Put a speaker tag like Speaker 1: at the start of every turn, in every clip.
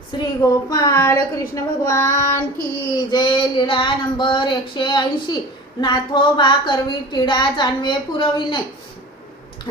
Speaker 1: श्री गोपाळ कृष्ण भगवान की जय लीळा नंबर एकशे ऐंशी. नाथोबा करवी टिडा जानवे पुरविणे.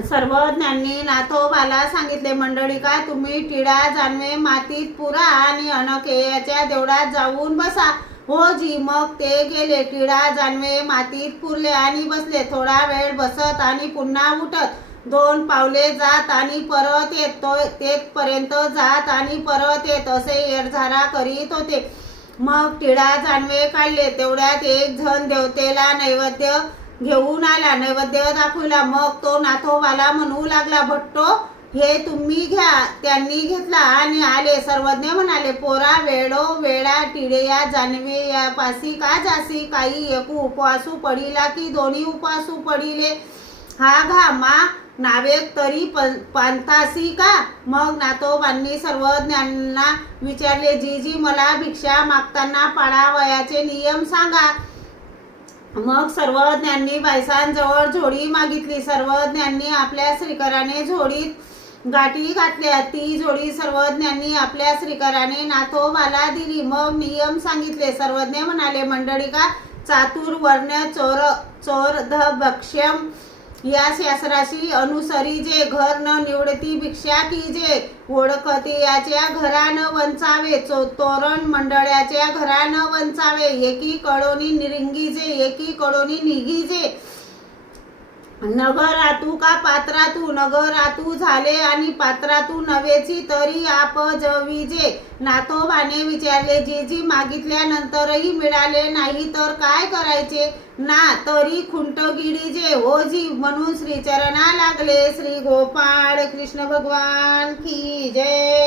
Speaker 1: सर्व ज्ञांनी नाथोबाला सांगितले मंडळी का तुम्ही टिडा जानवे मातीत पुरा आणि अनकेयाच्या देवळात जाऊन बसा. हो जी मग ते गेले. टिडा जानवे मातीत पुरले आणि बसले. थोडा वेळ बसत आणि पुन्हा उठत. दोन पावले जात आणि परत येत तो- तेथपर्यंत जात आणि परत येत असे येरझारा करीत होते. मग टिळा जानवे काढले. तेवढ्यात एक जण देवतेला नैवेद्य घेऊन आला. नैवेद्य दाखवला. मग तो नाथोबाला म्हणू लागला भट्टो हे तुम्ही घ्या. त्यांनी घेतला आणि आले. सर्वज्ञ म्हणाले पोरा वेळो वेळा टिळे या जानवे या पासी का जासी? काही एकू उपवासू पडिला की दोन्ही उपवासू पडिले? हा घा मा नावे तरी पांतासी का? मग नातोबांनी सर्वज्ञांना विचारले जी जी मला भिक्षा मागताना पाळावयाचे नियम सांगा. मग सर्वज्ञांनी बायसांजवळ झोडी मागितली. सर्वज्ञांनी आपल्या श्रीकराने झोडीत गाठी घातल्या. ती जोडी सर्वज्ञांनी आपल्या श्रीकराने नाथोबाला दिली. मग नियम सांगितले. सर्वज्ञ म्हणाले मंडळी का चातुर्वर्ण चोर चोर भक्ष्यम या शास्त्राशी अनुसरी जे घर न निवडती भिक्षा की जे ओळखते याच्या घरान वंचावे चो तोरण मंडळाच्या घरान वंचावे एकी कळोनी निरिंगी जे एकी कडोनी निघीजे नगरातू का पात्रातू? नगरातू झाले आणि पात्रातू नव्हेची तरी आप जविजे नातोबाने विचारले जी जी मागितल्यानंतरही मिळाले नाही तर काय करायचे? ना तरी खुंट गिडीजे हो जीव म्हणून श्रीचरणा लागले श्री गोपाळ कृष्ण भगवान की जय.